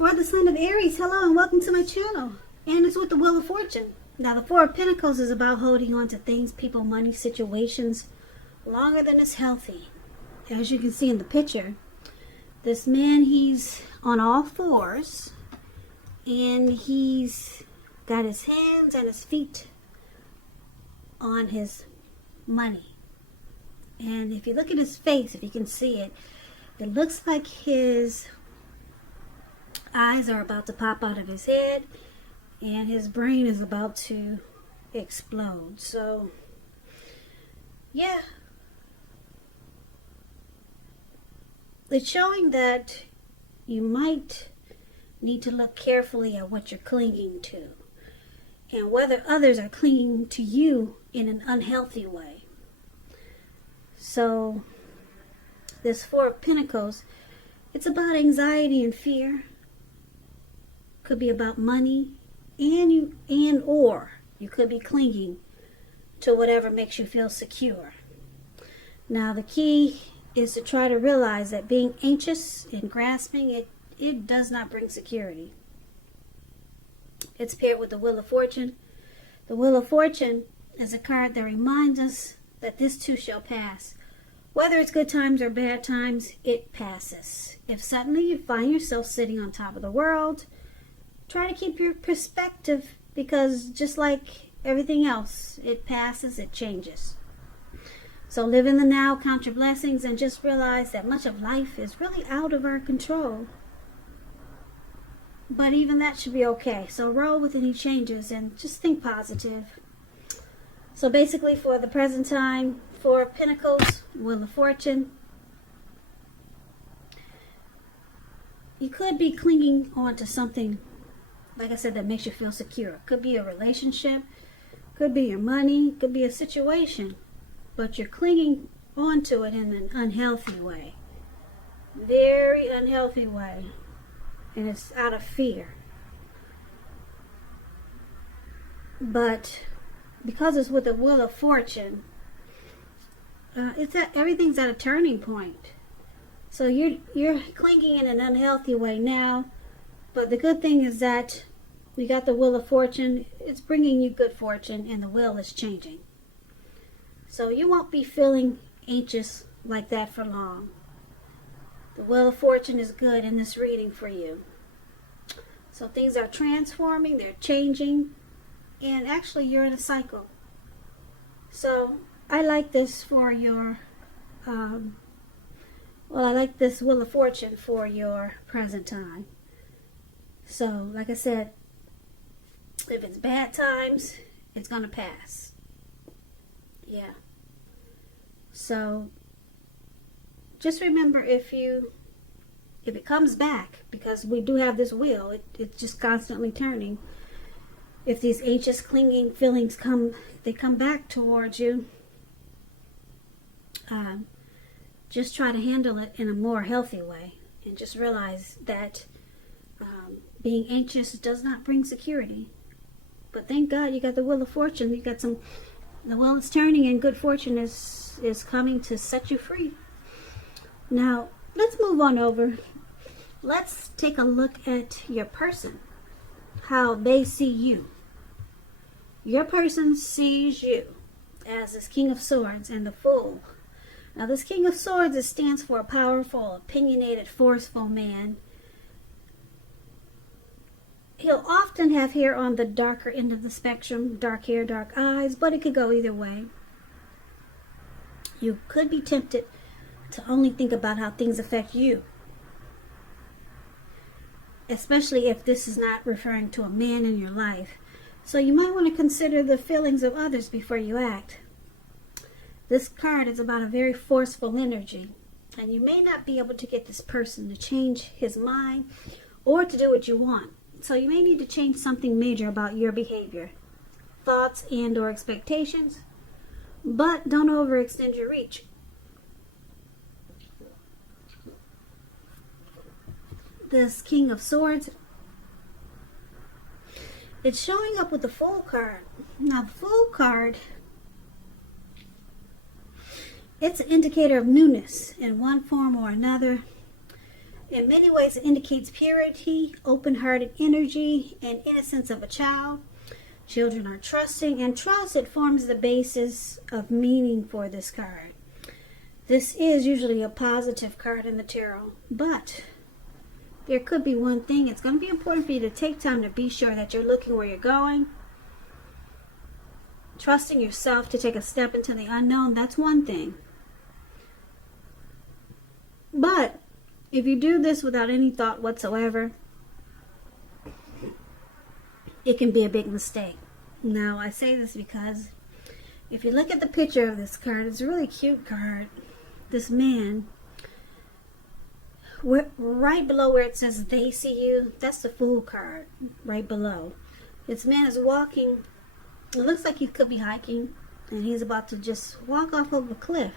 For the sign of Aries, hello and welcome to my channel. And it's with the Wheel of Fortune. Now the Four of Pentacles is about holding on to things, people, money, situations longer than it's healthy. As you can see in the picture, this man, he's on all fours and he's got his hands and his feet on his money. And if you look at his face, if you can see it, it looks like his eyes are about to pop out of his head and his brain is about to explode. So yeah, it's showing that you might need to look carefully at what you're clinging to and whether others are clinging to you in an unhealthy way. So this Four of Pentacles, it's about anxiety and fear. Could be about money, or you could be clinging to whatever makes you feel secure. Now the key is to try to realize that being anxious and grasping, it does not bring security. It's paired with the Wheel of Fortune. The Wheel of Fortune is a card that reminds us that this too shall pass. Whether it's good times or bad times, it passes. If suddenly you find yourself sitting on top of the world, try to keep your perspective, because just like everything else, it passes, it changes. So live in the now, count your blessings, and just realize that much of life is really out of our control. But even that should be okay. So roll with any changes and just think positive. So basically for the present time, Four of Pentacles, Wheel of Fortune, you could be clinging on to something, like I said, that makes you feel secure. Could be a relationship, could be your money, could be a situation, but you're clinging onto it in an unhealthy way. Very unhealthy way. And it's out of fear. But because it's with the Wheel of Fortune, everything's at a turning point. So you're clinging in an unhealthy way now, but the good thing is that you got the Wheel of Fortune. It's bringing you good fortune, and the wheel is changing. So you won't be feeling anxious like that for long. The Wheel of Fortune is good in this reading for you. So things are transforming, they're changing, and actually you're in a cycle. So I like this for your, I like this Wheel of Fortune for your present time. So, like I said, if it's bad times, it's going to pass. Yeah. So, just remember if it comes back, because we do have this wheel, it's just constantly turning. If these anxious, clinging feelings come back towards you, just try to handle it in a more healthy way, and just realize that being anxious does not bring security. But thank God you got the Wheel of Fortune. You got the wheel is turning, and good fortune is coming to set you free. Now let's move on over. Let's take a look at your person, how they see you. Your person sees you as this King of Swords and the Fool. Now this King of Swords, stands for a powerful, opinionated, forceful man. He'll often have hair on the darker end of the spectrum, dark hair, dark eyes, but it could go either way. You could be tempted to only think about how things affect you, especially if this is not referring to a man in your life. So you might want to consider the feelings of others before you act. This card is about a very forceful energy, and you may not be able to get this person to change his mind or to do what you want. So you may need to change something major about your behavior, thoughts, and or expectations, but don't overextend your reach. This King of Swords, it's showing up with the Fool card. Now the Fool card, it's an indicator of newness in one form or another. In many ways, it indicates purity, open-hearted energy, and innocence of a child. Children are trusting, and trust, it forms the basis of meaning for this card. This is usually a positive card in the tarot, but there could be one thing. It's going to be important for you to take time to be sure that you're looking where you're going. Trusting yourself to take a step into the unknown, that's one thing. But if you do this without any thought whatsoever, it can be a big mistake. Now, I say this because if you look at the picture of this card, it's a really cute card. This man, right below where it says they see you, that's the Fool card, right below. This man is walking, it looks like he could be hiking, and he's about to just walk off of a cliff.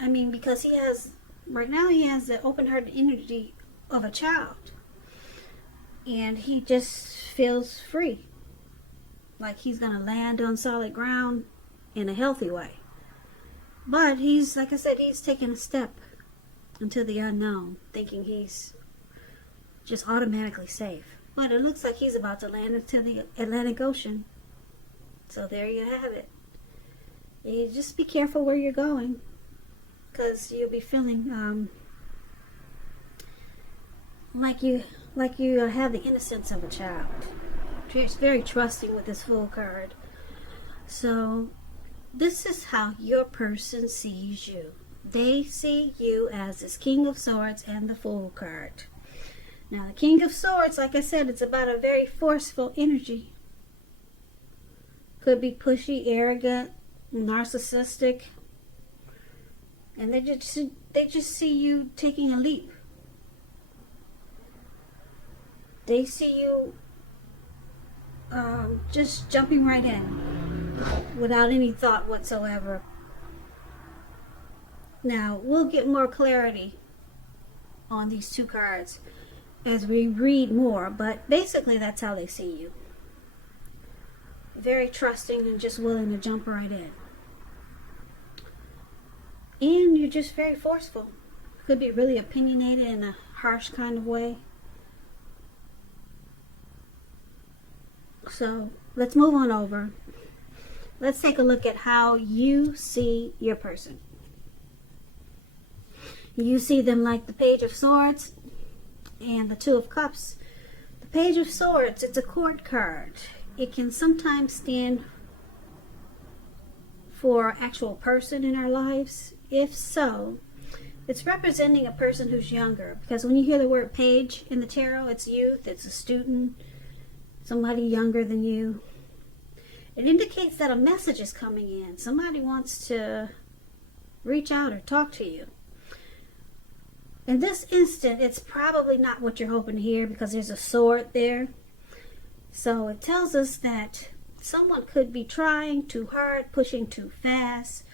I mean, because he has, right now he has the open-hearted energy of a child. And he just feels free. Like he's going to land on solid ground in a healthy way. But he's, like I said, he's taking a step into the unknown, thinking he's just automatically safe. But it looks like he's about to land into the Atlantic Ocean. So there you have it. You just be careful where you're going, because you'll be feeling like you have the innocence of a child. It's very trusting with this Fool card. So this is how your person sees you. They see you as this King of Swords and the Fool card. Now, the King of Swords, like I said, it's about a very forceful energy. Could be pushy, arrogant, narcissistic. And they just see you taking a leap. They see you just jumping right in without any thought whatsoever. Now, we'll get more clarity on these two cards as we read more, but basically that's how they see you. Very trusting and just willing to jump right in. And you're just very forceful. Could be really opinionated in a harsh kind of way. So let's move on over. Let's take a look at how you see your person. You see them like the Page of Swords and the Two of Cups. The Page of Swords, it's a court card. It can sometimes stand for an actual person in our lives. If so, it's representing a person who's younger. Because when you hear the word page in the tarot, it's youth, it's a student, somebody younger than you. It indicates that a message is coming in. Somebody wants to reach out or talk to you. In this instant, it's probably not what you're hoping to hear because there's a sword there. So it tells us that someone could be trying too hard, pushing too fast,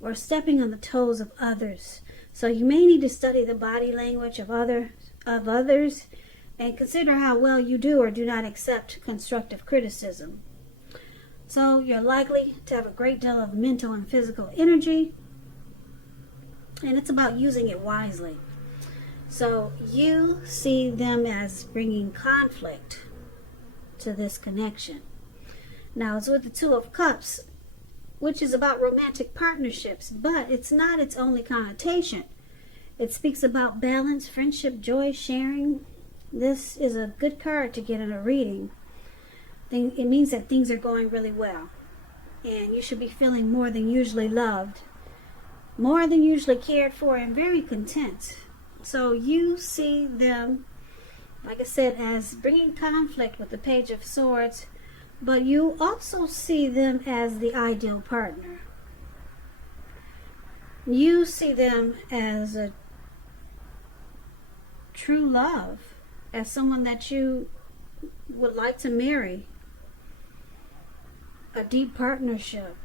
or stepping on the toes of others. So you may need to study the body language of others and consider how well you do or do not accept constructive criticism. So you're likely to have a great deal of mental and physical energy, and it's about using it wisely. So you see them as bringing conflict to this connection. Now it's with the Two of Cups, which is about romantic partnerships, but it's not its only connotation. It speaks about balance, friendship, joy, sharing. This is a good card to get in a reading. It means that things are going really well, and you should be feeling more than usually loved, more than usually cared for, and very content. So you see them, like I said, as bringing conflict with the Page of Swords, but you also see them as the ideal partner. You see them as a true love, as someone that you would like to marry, a deep partnership.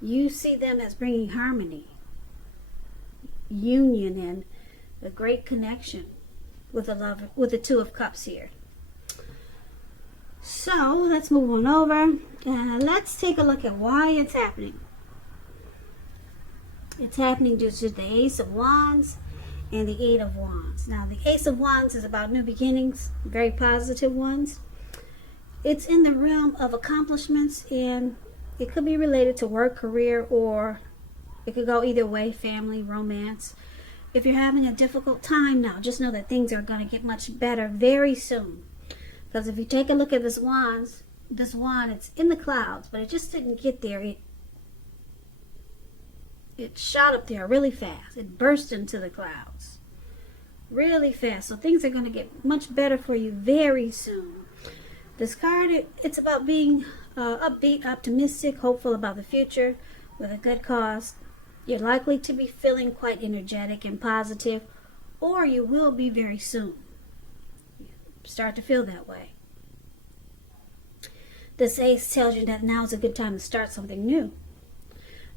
You see them as bringing harmony, union, and a great connection with the Two of Cups here. So let's move on over. Let's take a look at why it's happening. It's happening due to the Ace of Wands and the Eight of Wands. Now, the Ace of Wands is about new beginnings, very positive ones. It's in the realm of accomplishments, and it could be related to work, career, or it could go either way, family, romance. If you're having a difficult time now, just know that things are going to get much better very soon. Because if you take a look at this wand, it's in the clouds, but it just didn't get there. It shot up there really fast. It burst into the clouds really fast. So things are going to get much better for you very soon. This card, it's about being upbeat, optimistic, hopeful about the future with a good cause. You're likely to be feeling quite energetic and positive, or you will be very soon. Start to feel that way. This ace tells you that now is a good time to start something new.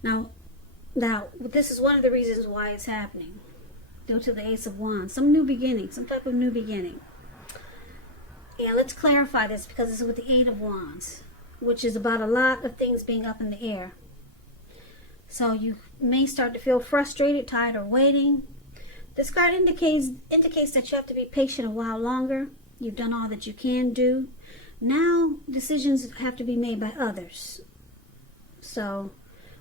Now, this is one of the reasons why it's happening. Due to the Ace of Wands. Some new beginning, some type of new beginning. And let's clarify this because it's with the Eight of Wands, which is about a lot of things being up in the air. So you may start to feel frustrated, tired, or waiting. This card indicates that you have to be patient a while longer. You've done all that you can do. Now decisions have to be made by others. So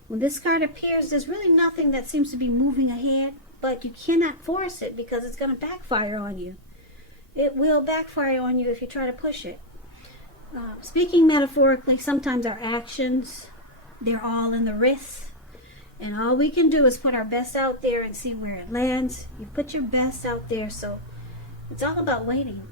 when this card appears, there's really nothing that seems to be moving ahead, but you cannot force it because it's going to backfire on you. It will backfire on you if you try to push it. Speaking metaphorically, sometimes our actions, they're all in the wrist. And all we can do is put our best out there and see where it lands. You put your best out there, so it's all about waiting.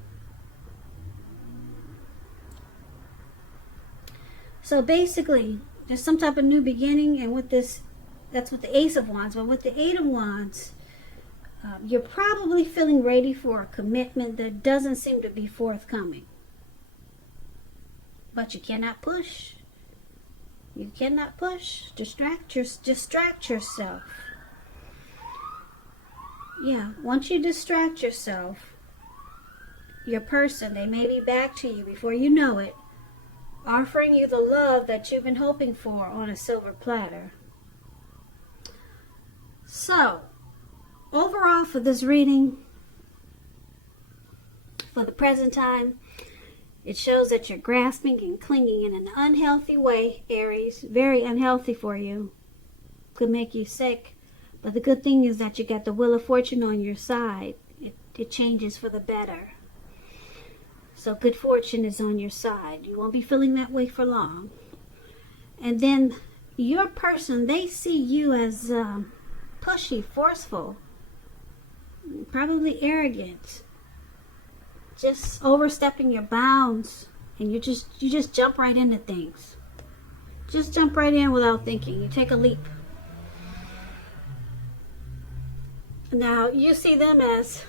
So basically, there's some type of new beginning, and with this, that's with the Ace of Wands. But with the Eight of Wands, you're probably feeling ready for a commitment that doesn't seem to be forthcoming. But you cannot push. You cannot push. Distract yourself. Yeah, once you distract yourself, your person, they may be back to you before you know it, offering you the love that you've been hoping for on a silver platter. So, overall for this reading, for the present time, it shows that you're grasping and clinging in an unhealthy way, Aries. Very unhealthy for you. Could make you sick. But the good thing is that you got the Wheel of Fortune on your side. It changes for the better. So good fortune is on your side. You won't be feeling that way for long. And then your person, they see you as pushy, forceful, probably arrogant. Just overstepping your bounds, and you just jump right into things. Just jump right in without thinking. You take a leap. Now you see them as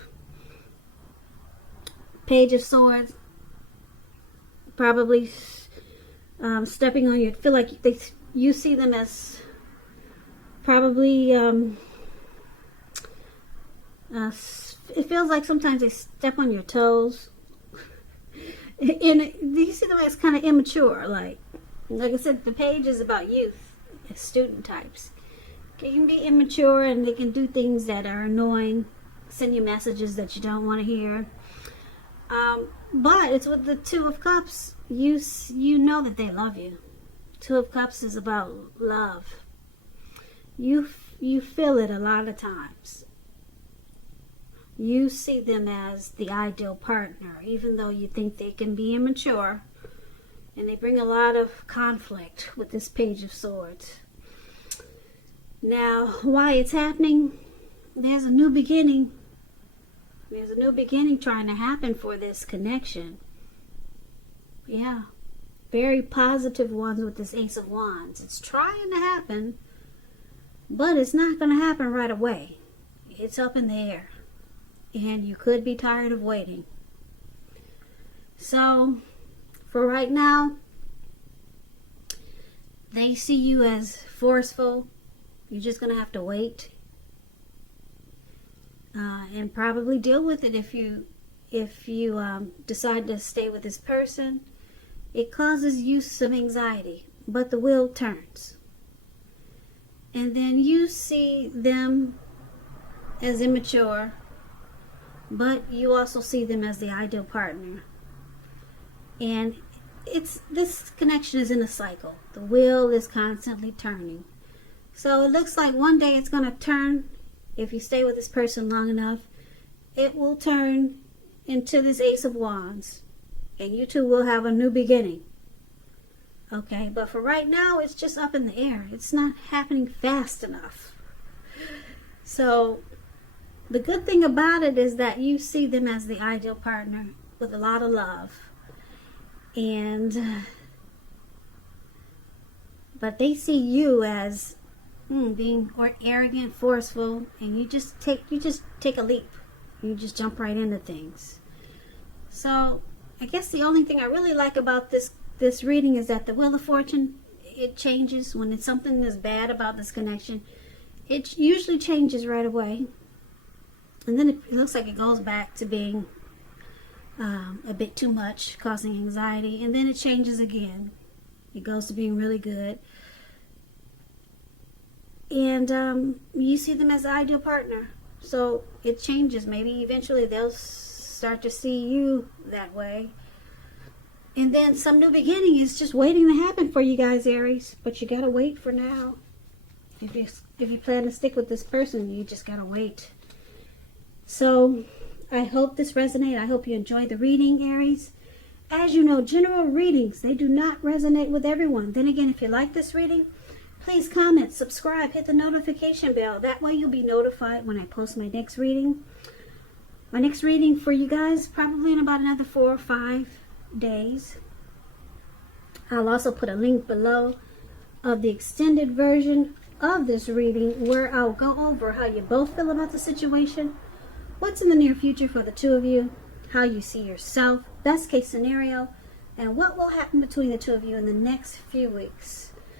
Page of Swords, probably stepping on you. Feel like you see them as probably it feels like sometimes they step on your toes. And you see them as kind of immature. Like I said, the page is about youth, student types. They can be immature and they can do things that are annoying, send you messages that you don't want to hear. But it's with the Two of Cups. You know that they love you. Two of Cups is about love. You feel it a lot of times. You see them as the ideal partner, even though you think they can be immature. And they bring a lot of conflict with this Page of Swords. Now, why it's happening? There's a new beginning. There's a new beginning trying to happen for this connection. Yeah. Very positive ones with this Ace of Wands. It's trying to happen, but it's not going to happen right away. It's up in the air. And you could be tired of waiting. So, for right now, they see you as forceful. You're just going to have to wait. And probably deal with it if you decide to stay with this person. It causes you some anxiety, but the wheel turns. And then you see them as immature, but you also see them as the ideal partner. And this connection is in a cycle. The wheel is constantly turning. So it looks like one day it's going to turn. If you stay with this person long enough, it will turn into this Ace of Wands. And you two will have a new beginning. Okay, but for right now, it's just up in the air. It's not happening fast enough. So the good thing about it is that you see them as the ideal partner with a lot of love. But they see you as being or arrogant, forceful, and you just take a leap. You just jump right into things. So I guess the only thing I really like about this reading is that the Wheel of Fortune, it changes when it's something that's bad about this connection. It usually changes right away, and then it looks like it goes back to being a bit too much, causing anxiety, and then it changes again. It goes to being really good. And you see them as the ideal partner. So it changes. Maybe eventually they'll start to see you that way. And then some new beginning is just waiting to happen for you guys, Aries. But you gotta wait for now. If you plan to stick with this person, you just gotta wait. So I hope this resonates. I hope you enjoyed the reading, Aries. As you know, general readings, they do not resonate with everyone. Then again, if you like this reading, please comment, subscribe, hit the notification bell. That way you'll be notified when I post my next reading. My next reading for you guys, probably in about another 4 or 5 days. I'll also put a link below of the extended version of this reading where I'll go over how you both feel about the situation, what's in the near future for the two of you, how you see yourself, best case scenario, and what will happen between the two of you in the next few weeks.